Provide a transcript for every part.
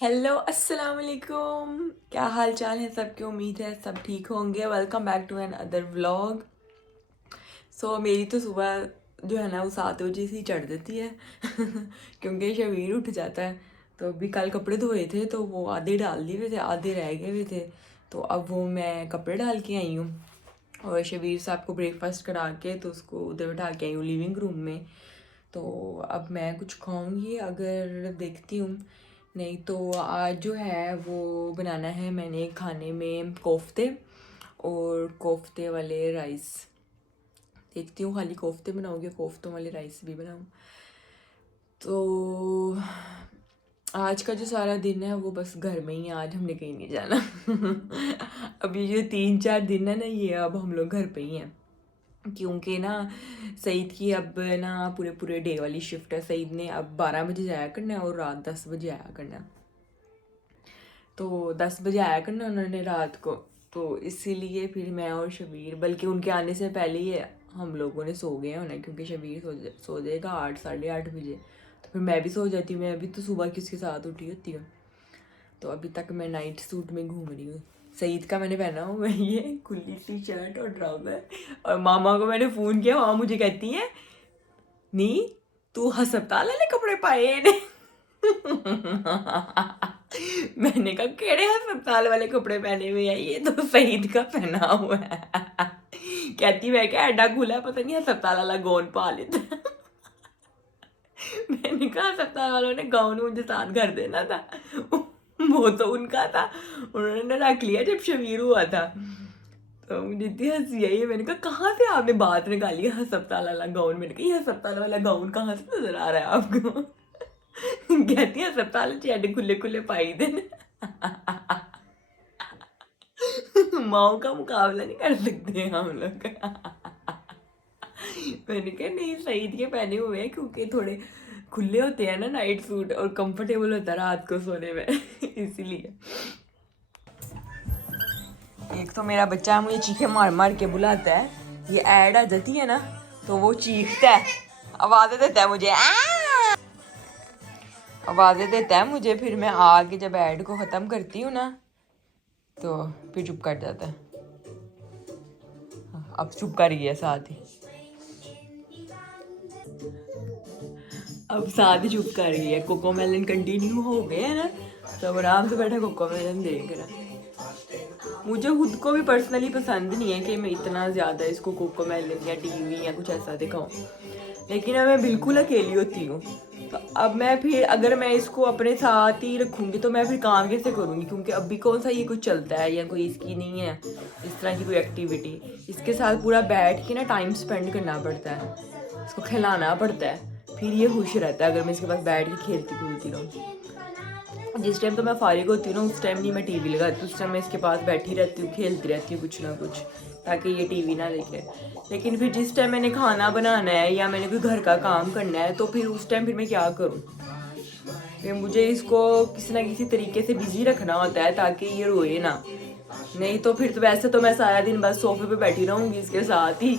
Hello अस्सलाम वालेकुम। क्या हाल चाल है सबके? उम्मीद है सब ठीक होंगे। Welcome back to another vlog. मेरी तो सुबह जो है ना वो 7 बजे से ही चढ़ देती है क्योंकि शबीर उठ जाता है। तो अभी कल कपड़े धोए थे तो वो आधे डाल दिए हुए थे, आधे रह गए हुए थे। तो अब वो मैं कपड़े डाल के आई हूँ और शबीर साहब को ब्रेकफास्ट करा के तो उसको उधर बैठा के आई हूँ लिविंग रूम में। तो अब मैं कुछ खाऊंगी, अगर देखती हूँ। नहीं तो आज जो है वो बनाना है मैंने खाने में कोफ्ते और कोफ्ते वाले राइस। देखती हूँ खाली कोफ्ते बनाऊँगी, कोफ्तों वाले राइस भी बनाऊँ। तो आज का जो सारा दिन है वो बस घर में ही है, आज हमने कहीं नहीं जाना अभी जो 3-4 दिन है ना ये अब हम लोग घर पे ही हैं, क्योंकि ना सईद की अब ना पूरे पूरे डे वाली शिफ्ट है। सईद ने अब 12 बजे जाया करना है और रात 10 बजे आया करना है। तो 10 बजे आया करना उन्होंने रात को, तो इसीलिए फिर मैं और शबीर, बल्कि उनके आने से पहले ही हम लोगों ने सो गए होना, क्योंकि शबीर सो जाएगा 8 साढ़े 8 बजे। तो फिर मैं भी सो जाती हूँ, मैं अभी तो सुबह किसके साथ उठी होती हूँ। तो अभी तक मैं नाइट सूट में घूम रही हूँ। सईद का मैंने पहना हूँ मैं ये खुली सी शर्ट और ट्राउजर। और मामा को मैंने फ़ोन किया, मामा मुझे कहती है नहीं तू हस्पताल वाले कपड़े पाए ने मैंने कहा केड़े हस्पताल वाले कपड़े पहने हुए हैं, ये तो सईद का पहना हुआ है कहती मैं क्या एडा खुला है, पता नहीं हस्पताल वाला गाउन पा लेता मैंने कहा अस्पताल वालों ने गाउन मुझे साथ कर देना था वो तो उनका था, उन्होंने रख लिया जब शबीर हुआ था। तो मुझे इतनी हंसी आई, मैंने कहा कहाँ से आपने बात निकाली है अस्पताल वाला गाउन? मैंने कहा ये अस्पताल वाला गाउन कहाँ से नजर आ रहा है आपको कहती है अस्पताल चैड खुले खुले पाई देने माओ का मुकाबला नहीं कर सकते हम लोग मैंने कहा नहीं सईद के पहने हुए हैं क्योंकि थोड़े खुले होते हैं ना नाइट सूट, और कंफर्टेबल होता है रात को सोने में इसीलिए। एक तो मेरा बच्चा मुझे चीखे मार मार के बुलाता है, ये ऐड आ जाती है ना तो वो चीखता है, आवाज़ें देता है मुझे आवाज़ें देता है मुझे। फिर मैं आके जब ऐड को ख़त्म करती हूँ ना तो फिर चुप कर जाता है। अब चुप कर गया साथ ही, अब साथ ही चुप कर गई है। कोको मेलन कंटिन्यू हो गए है ना, तो अब आराम से बैठा कोको मेलन देख रहा है। मुझे खुद को भी पर्सनली पसंद नहीं है कि मैं इतना ज़्यादा इसको कोको मेलन या टीवी या कुछ ऐसा दिखाऊं, लेकिन अब मैं बिल्कुल अकेली होती हूँ। तो अब मैं फिर अगर मैं इसको अपने साथ ही रखूँगी तो मैं फिर काम कैसे करूँगी, क्योंकि अभी कौन सा ये कुछ चलता है या कोई इसकी नहीं है इस तरह की कोई एक्टिविटी। इसके साथ पूरा बैठ के ना टाइम स्पेंड करना पड़ता है, इसको खिलाना पड़ता है, फिर ये खुश रहता है अगर मैं इसके पास बैठ के खेलती कूदती रहूँ। जिस टाइम तो मैं फारिग होती हूँ ना उस टाइम नहीं मैं टीवी लगाती, उस टाइम मैं इसके पास बैठी रहती हूँ, खेलती रहती हूँ कुछ ना कुछ, ताकि ये टीवी ना देखे। लेकिन फिर जिस टाइम मैंने खाना बनाना है या मैंने कोई घर का काम करना है तो फिर उस टाइम फिर मैं क्या करूँ? फिर मुझे इसको किसी ना किसी तरीके से बिजी रखना होता है ताकि ये रोए ना। नहीं तो फिर तो वैसे तो मैं सारा दिन बस सोफे पे बैठी रहूँगी इसके साथ ही,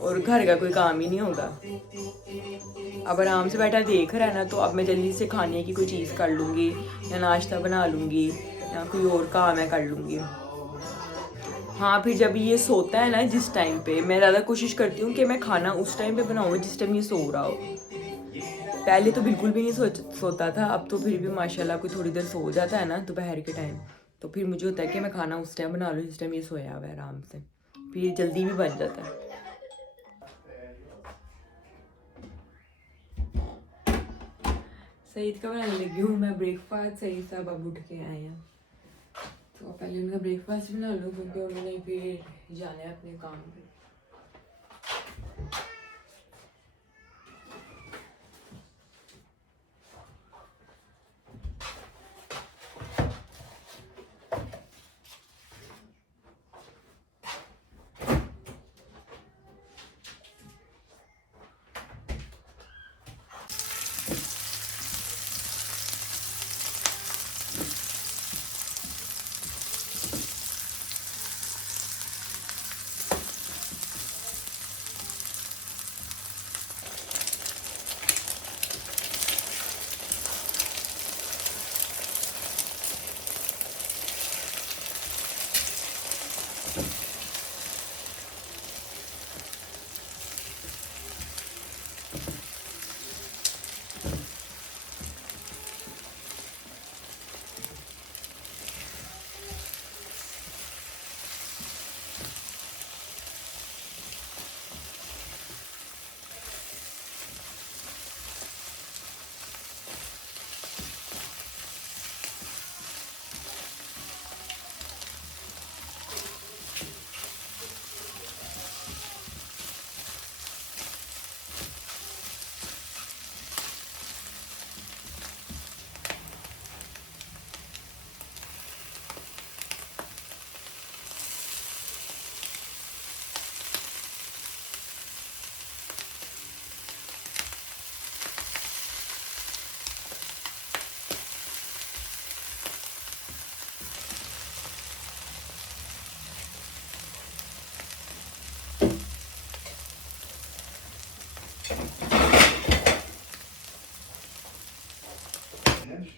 और घर का कोई काम ही नहीं होगा। अब आराम से बैठा देख रहा है ना, तो अब मैं जल्दी से खाने की कोई चीज़ कर लूँगी या नाश्ता बना लूँगी या कोई और काम है कर लूँगी। हाँ फिर जब ये सोता है ना जिस टाइम पे, मैं ज़्यादा कोशिश करती हूँ कि मैं खाना उस टाइम पे बनाऊँ जिस टाइम ये सो रहा हो। पहले तो बिल्कुल भी नहीं सोता था, अब तो फिर भी माशाल्लाह कोई थोड़ी देर सो जाता है ना दोपहर के टाइम, तो फिर मुझे होता है कि मैं खाना उस टाइम बना लूँ जिस टाइम ये सोया हुआ है आराम से, फिर जल्दी भी बन जाता है। सईद का बनाने लगी हूँ मैं ब्रेकफास्ट। सईद साहब अब उठ के आए हैं तो पहले उनका ब्रेकफास्ट बना लो, क्योंकि उन्होंने फिर जाना है अपने काम पे।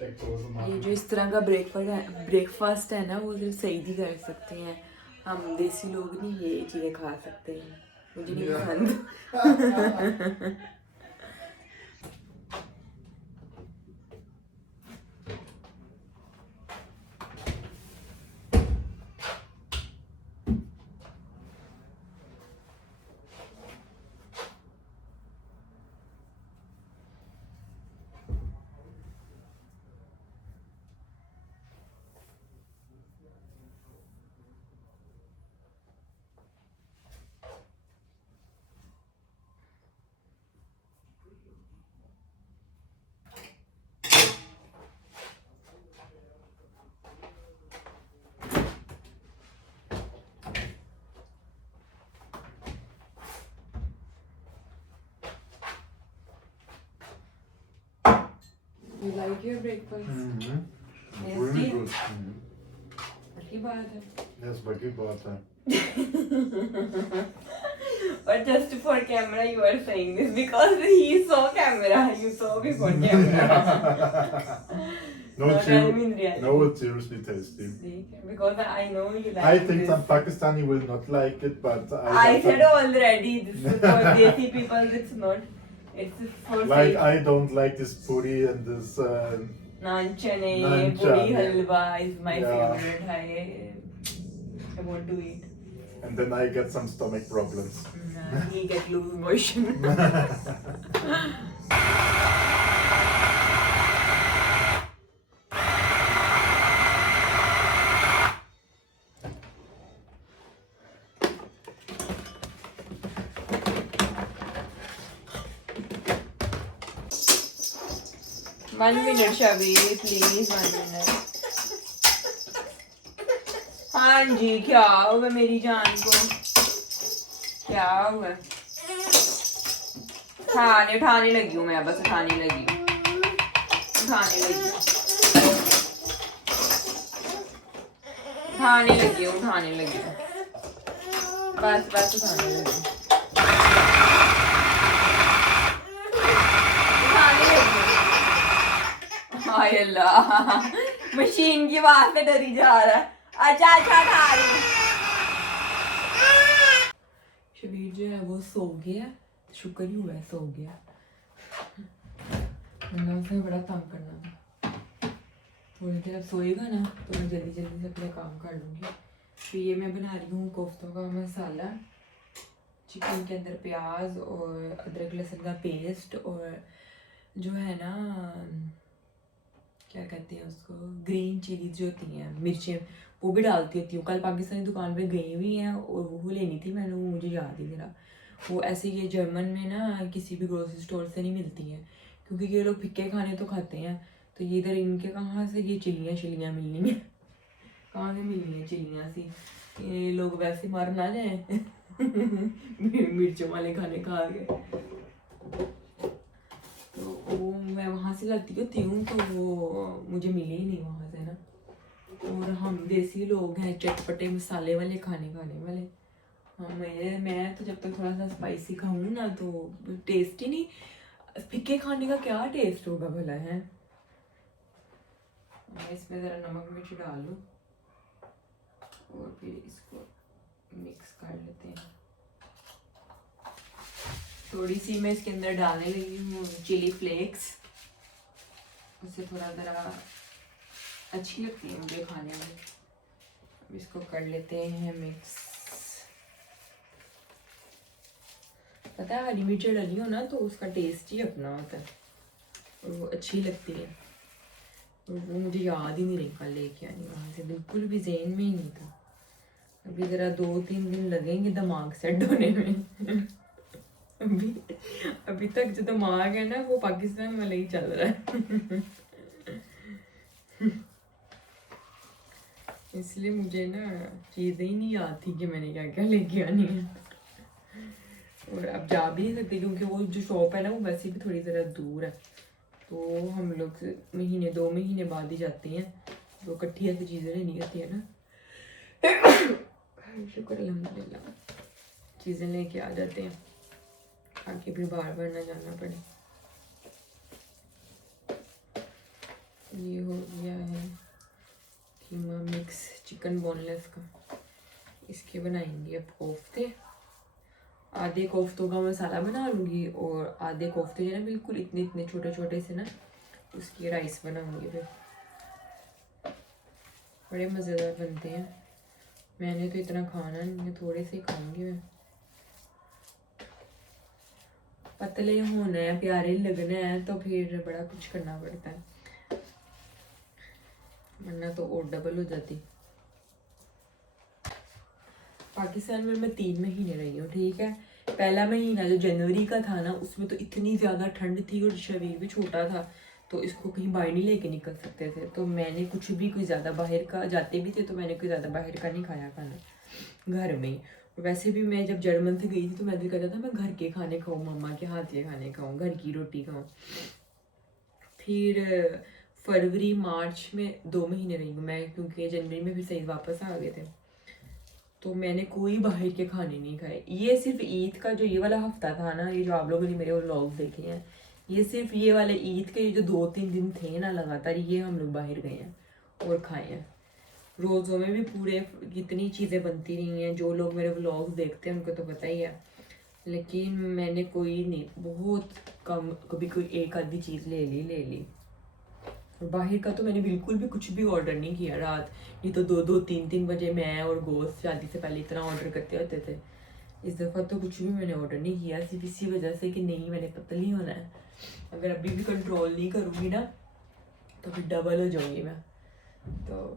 ये जो इस तरह का ब्रेकफास्ट है ना, वो सिर्फ सईद ही कर सकते हैं। हम देसी लोग नहीं ये चीज़ें खा सकते हैं, मुझे नहीं पसंद। You like your breakfast? Really good. अच्छी बात है। Yes, बड़ी बात है। But just for camera, you are saying this because he saw camera. You saw before camera. No, Not it's in reality. no, it's seriously tasty. Because I know you like I think this. some Pakistani will not like it, but I said already, this is for Desi people, it's not. It's for like safe. I don't like this puri and this. Naan chane, Naan puri chane. halwa is my Yeah. favorite. I want to eat. And then I get some stomach problems. He get loose motion. One minute, Shabi, please, 1 minute. हाँ जी, क्या हुआ मेरी जान को? क्या हुआ? उठाने लगी हूँ मैं, बस उठाने लगी हूँ। उठाने लगी हूँ, बस उठाने लगी हूँ। हाय अल्लाह, मशीन की आवाज पे डरी जा रहा है। अच्छा खा रही हूँ। शबीर जो है वो सो गया, शुक्र ही हुआ है सो गया, वरना उसने बड़ा तंग करना था। थोड़ी देर अब सोएगा ना तो मैं जल्दी जल्दी से अपने काम कर लूँगी। तो ये मैं बना रही हूँ कोफ्तों का मसाला, चिकन के अंदर प्याज और अदरक लहसुन का पेस्ट और जो है ना क्या कहते हैं उसको, ग्रीन चिलीज जो होती हैं, मिर्चें, वो भी डालती होती हूँ। कल पाकिस्तानी दुकान पे गई हुई हैं और वो लेनी थी मैंने, वो मुझे याद ही नहीं रहा। वो ऐसे ये जर्मन में ना किसी भी ग्रोसरी स्टोर से नहीं मिलती हैं, क्योंकि ये लोग फिक्के खाने तो खाते हैं। तो ये इधर इनके कहाँ से ये चिलियाँ मिलनी हैं, कहाँ से मिलनी है चिलियाँ सी, ये लोग वैसे मार ना जाए मिर्चों वाले खाने खा के। तो वो मैं वहाँ से लाती होती हूँ, तो वो मुझे मिली ही नहीं वहाँ से ना। और हम देसी लोग हैं, चटपटे मसाले वाले खाने वाले। हाँ, मैं तो जब तक थोड़ा सा स्पाइसी खाऊँ ना तो टेस्ट ही नहीं, फिक्के खाने का क्या टेस्ट होगा भला है। मैं इसमें ज़रा नमक मिर्च डाल लूँ और फिर इसको मिक्स कर लेते हैं। थोड़ी सी मैं इसके अंदर डालने लगी हूँ चिली फ्लेक्स, उससे थोड़ा ज़रा अच्छी लगती है मुझे खाने में। अब इसको कर लेते हैं मिक्स। पता है हरी मिर्च डली हो ना तो उसका टेस्ट ही अपना होता है और वो अच्छी लगती है। और वो मुझे याद ही नहीं रही कल लेके आनी वहाँ से, बिल्कुल भी ज़हन में ही नहीं था। अभी ज़रा 2-3 दिन लगेंगे दिमाग सेट होने में अभी तक जो दिमाग है ना वो पाकिस्तान वाला ही चल रहा है इसलिए मुझे ना चीज़ें ही नहीं याद थी कि मैंने क्या क्या लेके आनी है। और अब जा भी नहीं सकते क्योंकि वो जो शॉप है ना वो वैसे भी थोड़ी ज़रा दूर है, तो हम लोग 2 महीने बाद ही जाते हैं, तो इकट्ठी ऐसी चीज़ें लेनी होती है ना शुक्र अल्हम्दुलिल्लाह चीज़ें लेके आ जाते हैं ताकि फिर बार बार ना जाना पड़े। ये हो गया है कीमा मिक्स चिकन बोनलेस का। इसके बनाएंगे अब कोफ्ते। आधे कोफ्तों का मसाला बना लूँगी और आधे कोफ्ते जो है ना बिल्कुल इतने इतने छोटे छोटे से ना उसकी राइस बनाऊँगी। फिर बड़े मज़ेदार बनते हैं। मैंने तो इतना खाना नहीं है, थोड़े से खाऊंगी मैं। पतले होना है, प्यारे लगना है तो फिर बड़ा कुछ करना पड़ता है, वरना तो और डबल हो जाती। पाकिस्तान में मैं 3 महीने रही हूँ, ठीक है। पहला महीना जो जनवरी का था ना उसमें तो इतनी ज़्यादा ठंड थी और शरीर भी छोटा था तो इसको कहीं बाहर नहीं लेके निकल सकते थे, तो मैंने कुछ भी कोई ज़्यादा बाहर का जाते भी थे तो मैंने कोई ज़्यादा बाहर का नहीं खाया खाना, घर में ही। और वैसे भी मैं जब जर्मन से गई थी तो मैं दिल करता था मैं घर के खाने खाऊँ, मम्मा के हाथ के खाने खाऊँ, घर की रोटी खाऊँ। फिर फरवरी मार्च में 2 महीने रही हूँ मैं, क्योंकि जनवरी में फिर सही वापस आ गए थे तो मैंने कोई बाहर के खाने नहीं खाए। ये सिर्फ ईद का जो ये वाला हफ्ता था ना, ये जो आप लोगों ने मेरे व्लॉग्स देखे हैं, ये सिर्फ ये वाले ईद के जो 2-3 दिन थे ना लगातार, ये हम लोग बाहर गए हैं और खाए हैं। रोज़ों में भी पूरे कितनी चीज़ें बनती रही हैं, जो लोग मेरे व्लॉग्स देखते हैं उनको तो पता ही है। लेकिन मैंने कोई नहीं, बहुत कम, कभी कोई एक आधी चीज़ ले ली। और बाहर का तो मैंने बिल्कुल भी कुछ भी ऑर्डर नहीं किया रात। ये तो 2-3 बजे मैं और गोश्त शादी से पहले इतना ऑर्डर करते होते थे। इस दफ़ा तो कुछ भी मैंने ऑर्डर नहीं किया, सिर्फ इसी वजह से कि नहीं, मैंने पतली होना है। अगर अभी भी कंट्रोल नहीं करूँगी ना तो फिर डबल हो जाऊँगी मैं। तो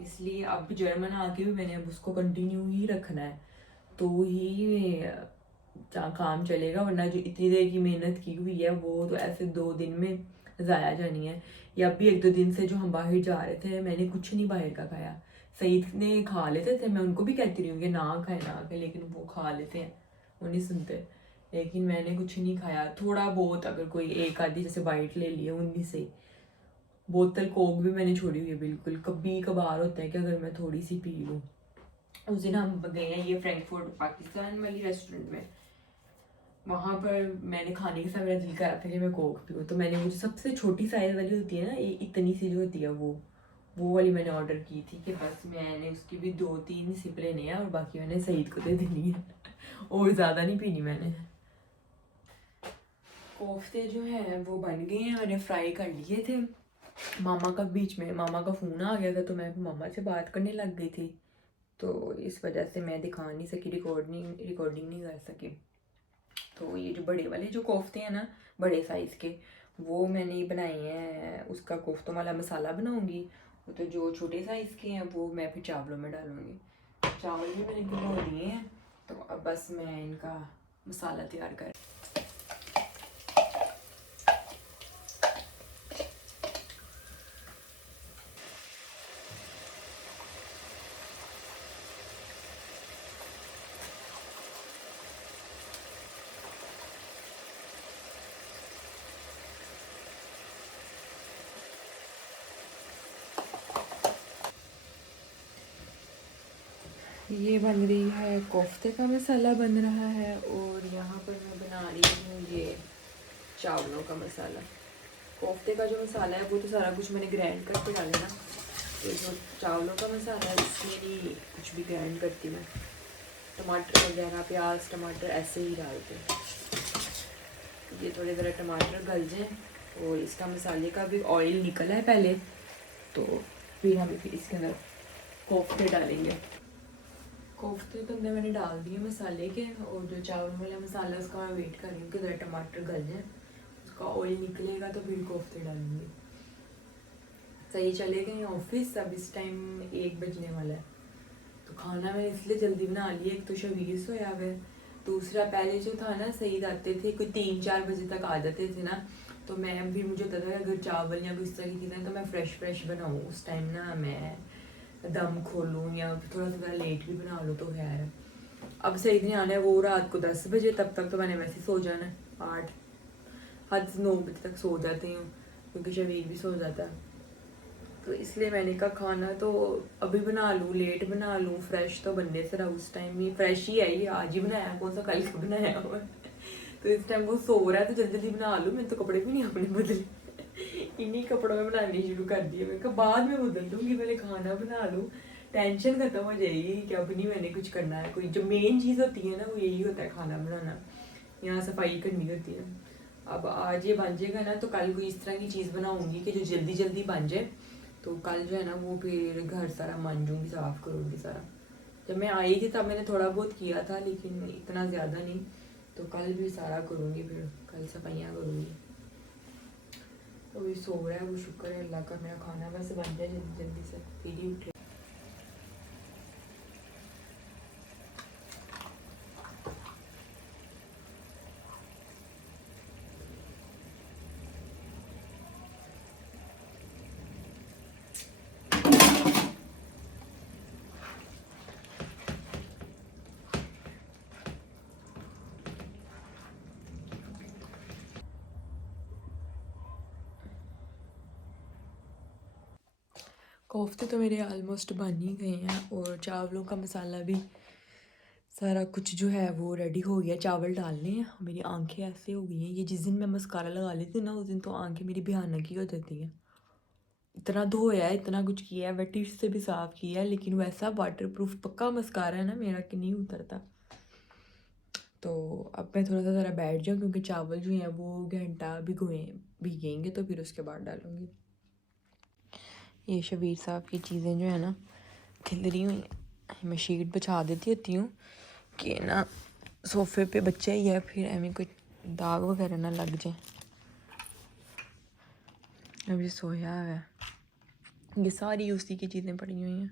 इसलिए अब जर्मन आके भी मैंने अब उसको कंटिन्यू ही रखना है तो ही काम चलेगा, वरना जो इतनी देर की मेहनत की हुई है वो तो ऐसे 2 दिन में ज़ाया जानी है। या भी 1-2 दिन से जो हम बाहर जा रहे थे मैंने कुछ नहीं बाहर का खाया। सईद ने खा लेते थे, मैं उनको भी कहती रही हूँ कि ना खाए, लेकिन वो खा लेते हैं, वो नहीं सुनते। लेकिन मैंने कुछ नहीं खाया, थोड़ा बहुत अगर कोई एक आधी जैसे बाइट ले लिए उन्हीं से। बोतल कोक भी मैंने छोड़ी हुई है बिल्कुल, कभी कभार होता है कि अगर मैं थोड़ी सी पी लूँ। उस दिन हम गए हैं ये फ्रैंकफर्ट पाकिस्तान वाली रेस्टोरेंट में, वहाँ पर मैंने खाने के साथ मेरा दिल कर रहा था कि मैं कोक पीऊँ, तो मैंने वो जो सबसे छोटी साइज़ वाली होती है ना, ये इतनी सी जो होती है वो वाली मैंने ऑर्डर की थी कि बस मैंने उसकी भी 2-3 सिप लेने हैं और बाकी मैंने सईद को दे देनी है और ज़्यादा नहीं पीनी मैंने। कोफ्ते जो हैं वो बन गए हैं, मैंने फ्राई कर लिए थे। मामा का बीच में मामा का फ़ोन आ गया था तो मैं मामा से बात करने लग गई थी, तो इस वजह से मैं दिखा नहीं सकी, रिकॉर्डिंग नहीं कर सकी। तो ये जो बड़े वाले जो कोफ्ते हैं ना, बड़े साइज़ के, वो मैंने बनाए हैं, उसका कोफ्तों वाला मसाला बनाऊंगी। तो जो छोटे साइज़ के हैं वो मैं फिर चावलों में डालूंगी। चावल भी मैंने भिगो दिए हैं, तो अब बस मैं इनका मसाला तैयार कर। ये बन रही है कोफ्ते का मसाला बन रहा है, और यहाँ पर मैं बना रही हूँ ये चावलों का मसाला। कोफ्ते का जो मसाला है वो तो सारा कुछ मैंने ग्राइंड करके डाला ना, तो जो चावलों का मसाला है इसमें नहीं कुछ भी ग्राइंड करती मैं, टमाटर वगैरह प्याज टमाटर ऐसे ही डालते। ये थोड़े ज़रा टमाटर गल जाए और इसका मसाले का भी ऑयल निकला है पहले, तो फिर हम फिर इसके अंदर कोफ्ते डालेंगे। कोफ्ते तो अंदर मैंने डाल दिए मसाले के, और जो चावल वाला मसाला उसका मैं वेट कर रही हूँ कि ज़रा टमाटर गल जाए, उसका ऑयल निकलेगा तो फिर कोफ्ते डालूंगी। सही चले गए ऑफिस, अब इस टाइम 1 बजने वाला है, तो खाना मैंने इसलिए जल्दी बना लिया, एक तो शबीर सोया हुआ है, दूसरा पहले जो था ना सईद आते थे कोई 3-4 बजे तक आ जाते थे ना, तो मैं भी मुझे पता था अगर चावल या कुछ तरह की चीज़ें तो मैं फ्रेश बनाऊँ उस टाइम ना, मैं दम खोलूँ या थोड़ा सा लेट भी बना लूँ तो खैर। अब सईद ने आना है वो रात को 10 बजे, तब तक तो मैंने वैसे सो जाना है, 8 हद 9 बजे तक सो जाती हूँ क्योंकि शबीर भी सो जाता है। तो इसलिए मैंने कहा खाना तो अभी बना लूँ, लेट बना लूँ, फ्रेश तो बनने से रहा उस टाइम ही, फ्रेश ही है ये, आज ही बनाया, कौन सा कल का बनाया हुआ। तो इस टाइम वो सो रहा है तो जल्दी जल्दी बना लूँ, मैंने तो कपड़े भी नहीं अपने बदले इन्हीं कपड़ों में बनानी शुरू कर दी है। मैं कहा बाद में बदल दूंगी, पहले खाना बना लूँ, टेंशन खत्म हो जाएगी कि अब नहीं मैंने कुछ करना है। कोई जो मेन चीज़ होती है ना वो यही होता है, खाना बनाना, यहाँ सफाई करनी होती है। अब आज ये बन जाएगा ना तो कल कोई इस तरह की चीज़ बनाऊंगी कि जो जल्दी जल्दी बन जाए। तो कल जो है ना वो फिर घर सारा मांजूंगी, साफ़ करूँगी सारा। जब मैं आई थी तब मैंने थोड़ा बहुत किया था लेकिन इतना ज़्यादा नहीं, तो कल भी सारा करूँगी, फिर कल सफाइयाँ करूँगी। तो भी सो रहा है वो, शुक्र है अल्लाह का, मेरा खाना बस बन जाए जल्दी जल्दी से, फिर ही उठे। कोफ्ते तो मेरे ऑलमोस्ट बन ही गए हैं और चावलों का मसाला भी सारा कुछ जो है वो रेडी हो गया। चावल डालने हैं। मेरी आंखें ऐसे हो गई हैं, ये जिस दिन मैं मस्कारा लगा लेती हूँ ना उस दिन तो आंखें मेरी भयानक ही हो जाती हैं। इतना धोया है, इतना कुछ किया है, वेट टिश्यू से भी साफ़ किया है, लेकिन वैसा वाटर प्रूफ पक्का मस्कारा है ना मेरा कि नहीं उतरता। तो अब मैं थोड़ा सा ज़रा बैठ जाऊँ क्योंकि चावल जो हैं वो घंटा भीगेंगे तो फिर उसके बाद डालूँगी। ये शबीर साहब की चीज़ें जो है ना खिल रही हुई हैं। मैं शीट बिछा देती होती हूँ कि ना सोफे पे बच्चा ही है, फिर एवं कोई दाग वगैरह ना लग जाए। अभी सोया है, ये सारी उसी की चीज़ें पड़ी हुई हैं।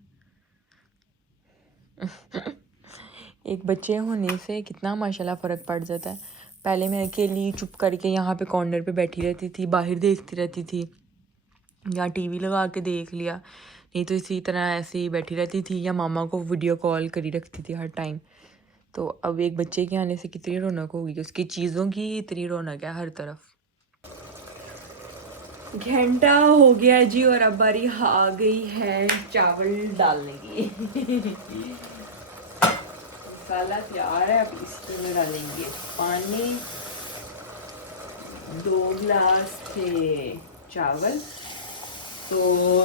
एक बच्चे होने से कितना माशाल्लाह फ़र्क पड़ जाता है। पहले मैं अकेली चुप करके यहाँ पे कॉर्नर पे बैठी रहती थी, बाहर देखती रहती थी, या टीवी लगा के देख लिया, नहीं तो इसी तरह ऐसे ही बैठी रहती थी, या मामा को वीडियो कॉल करी रखती थी हर टाइम। तो अब एक बच्चे के आने से कितनी रौनक होगी, उसकी चीज़ों की इतनी रौनक है हर तरफ। घंटा हो गया जी और अब बारी आ गई है चावल डालने की। मसाला तैयार है, अब इसमें डालेंगे पानी। 2 गिलास थे चावल तो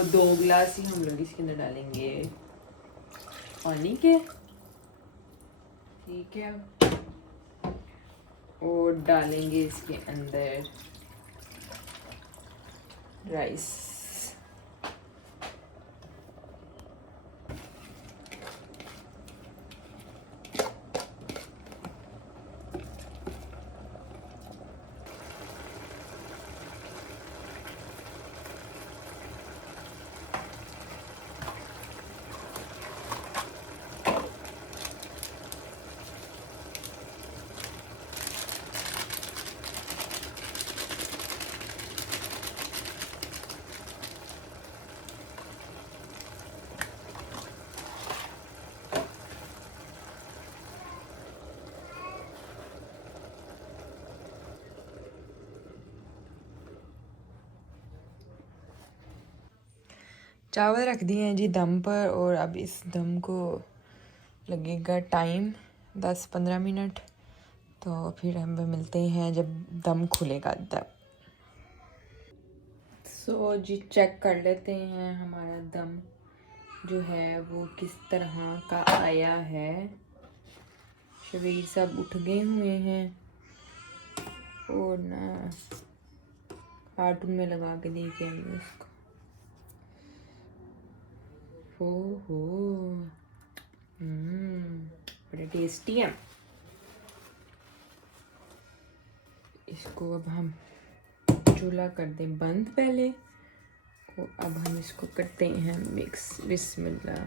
2 गिलास ही हम लोग इसके अंदर डालेंगे पानी के, ठीक है। और डालेंगे इसके अंदर राइस। चावल रख दिए हैं जी दम पर, और अब इस दम को लगेगा टाइम 10-15 मिनट। तो फिर हम मिलते हैं जब दम खुलेगा तब। सो जी चेक कर लेते हैं हमारा दम जो है वो किस तरह का आया है। शबीर सब उठ गए हुए हैं और ना कार्टून में लगा के देखे उसको। हो बड़े टेस्टी है। इसको अब हम चूल्हा कर दें बंद पहले, और अब हम इसको करते हैं मिक्स। बिस्मिल्लाह।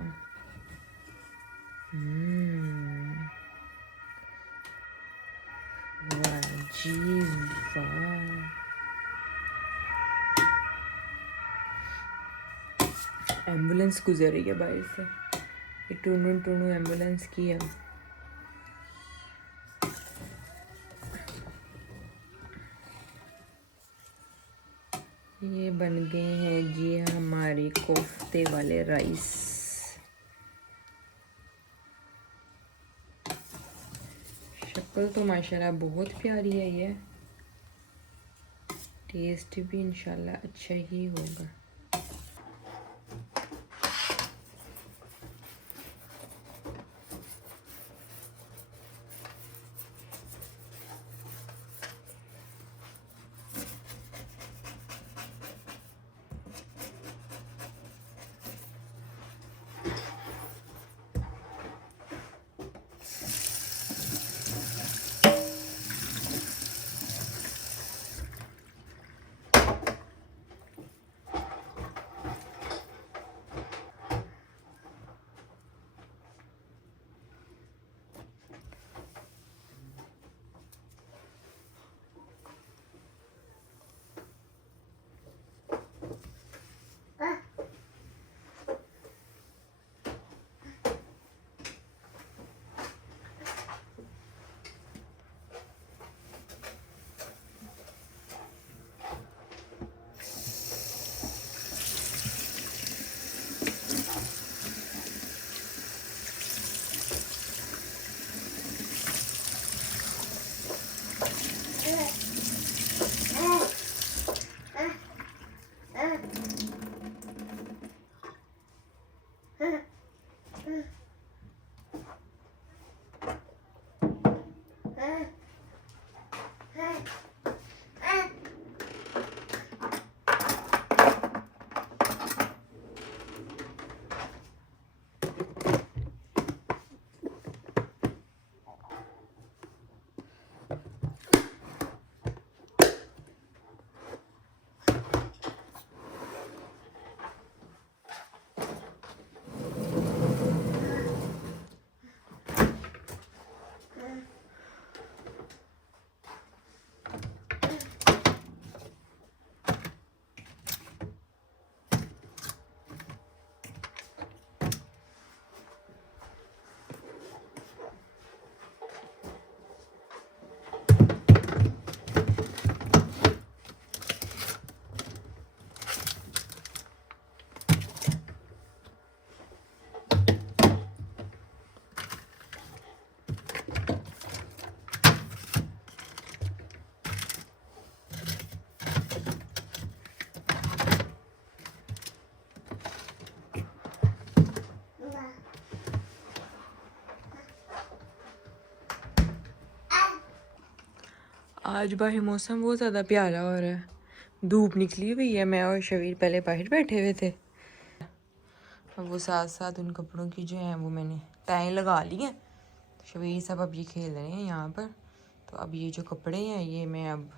वाह जी वाह, एम्बुलेंस गुजर रही है बाहर से, ये टूनू टूनू एम्बुलेंस की है। ये बन गए हैं जी हमारे कोफ्ते वाले राइस। शक्ल तो माशाल्लाह बहुत प्यारी है ये। टेस्ट भी इंशाल्लाह अच्छा ही होगा। आज बाहर मौसम बहुत ज़्यादा प्यारा हो रहा है। धूप निकली हुई है। मैं और शबीर पहले बाहर बैठे हुए थे। अब वो साथ साथ उन कपड़ों की जो है वो मैंने तय लगा ली हैं। शबीर सब अब ये खेल रहे हैं यहाँ पर। तो अब ये जो कपड़े हैं ये मैं अब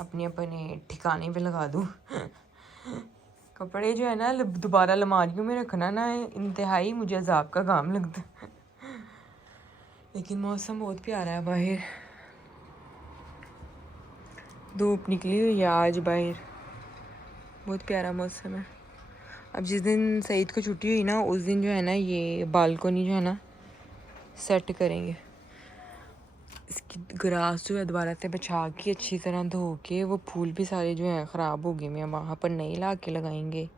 अपने ठिकाने पे लगा दूँ। कपड़े जो है ना दोबारा अलमारियों में रखना ना इंतहाई मुझे अजाब का काम लगता है। लेकिन मौसम बहुत प्यारा है बाहर। धूप निकली हुई है आज बाहर। बहुत प्यारा मौसम है। अब जिस दिन सईद को छुट्टी हुई ना उस दिन जो है ना ये बालकोनी जो है ना सेट करेंगे। इसकी ग्रास जो है दोबारा से बचा के अच्छी तरह धो के, वो फूल भी सारे जो हैं ख़राब हो गए हैं, वहाँ पर नए ला के लगाएंगे।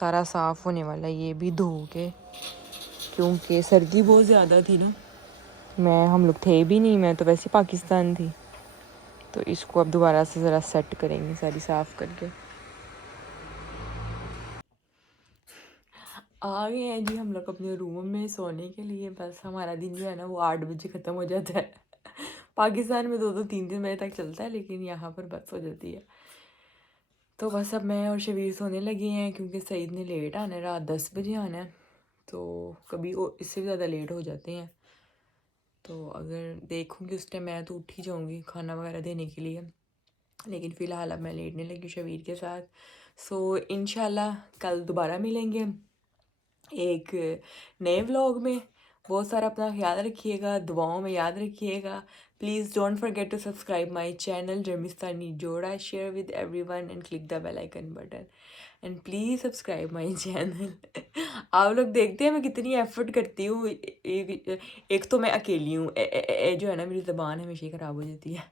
सारा साफ़ होने वाला है ये भी धो के, क्योंकि सर्दी बहुत ज़्यादा थी ना। हम लोग थे भी नहीं, मैं तो वैसे पाकिस्तान थी। तो इसको अब दोबारा से ज़रा सेट करेंगे सारी साफ़ करके। आ गए हैं जी हम लोग अपने रूम में सोने के लिए। बस हमारा दिन जो है ना वो 8 बजे ख़त्म हो जाता है। पाकिस्तान में 2-2 3-3 बजे तक चलता है, लेकिन यहाँ पर बस हो जाती है। तो बस अब मैं और शबीर सोने लगे हैं, क्योंकि सईद ने लेट आना है, रात 10 बजे आना है। तो कभी इससे भी ज़्यादा लेट हो जाते हैं। तो अगर देखूँगी उस टाइम मैं तो उठ ही जाऊँगी खाना वगैरह देने के लिए। लेकिन फ़िलहाल अब मैं लेटने लगी शबीर के साथ। सो इंशाल्लाह कल दोबारा मिलेंगे एक नए व्लॉग में। बहुत सारा अपना ख्याल रखिएगा, दुआओं में याद रखिएगा। Please don't forget to subscribe my channel रमिस्तानी जोड़ा, share with everyone and click the bell icon button and please subscribe my channel. आप लोग देखते हैं मैं कितनी एफर्ट करती हूँ। एक तो मैं अकेली हूँ, जो है ना मेरी ज़बान हमेशा ही ख़राब हो जाती है।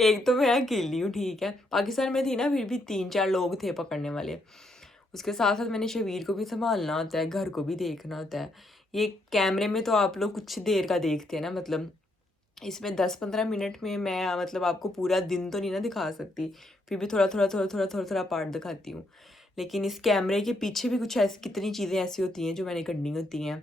एक तो मैं अकेली हूँ, ठीक है। पाकिस्तान में थी ना फिर भी 3-4 लोग थे पकड़ने वाले। उसके साथ साथ मैंने शबीर को भी संभालना होता है, घर को भी देखना होता है। ये कैमरे में तो आप लोग कुछ देर का देखते हैं ना, मतलब इसमें 10-15 मिनट में मैं मतलब आपको पूरा दिन तो नहीं ना दिखा सकती, फिर भी थोड़ा पार्ट दिखाती हूँ। लेकिन इस कैमरे के पीछे भी कुछ ऐसी कितनी चीज़ें ऐसी होती हैं जो मैंने करनी होती हैं,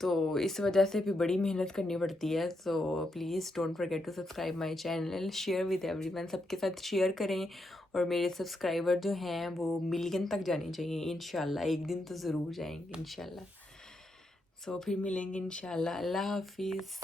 तो इस वजह से भी बड़ी मेहनत करनी पड़ती है। So please don't forget to subscribe my channel, share with everyone, सबके साथ शेयर करें। और मेरे सब्सक्राइबर जो हैं वो मिलियन तक जाने चाहिए इंशाल्लाह, एक दिन तो ज़रूर जाएंगे इंशाल्लाह। सो फिर मिलेंगे इंशाल्लाह। अल्लाह हाफिज़।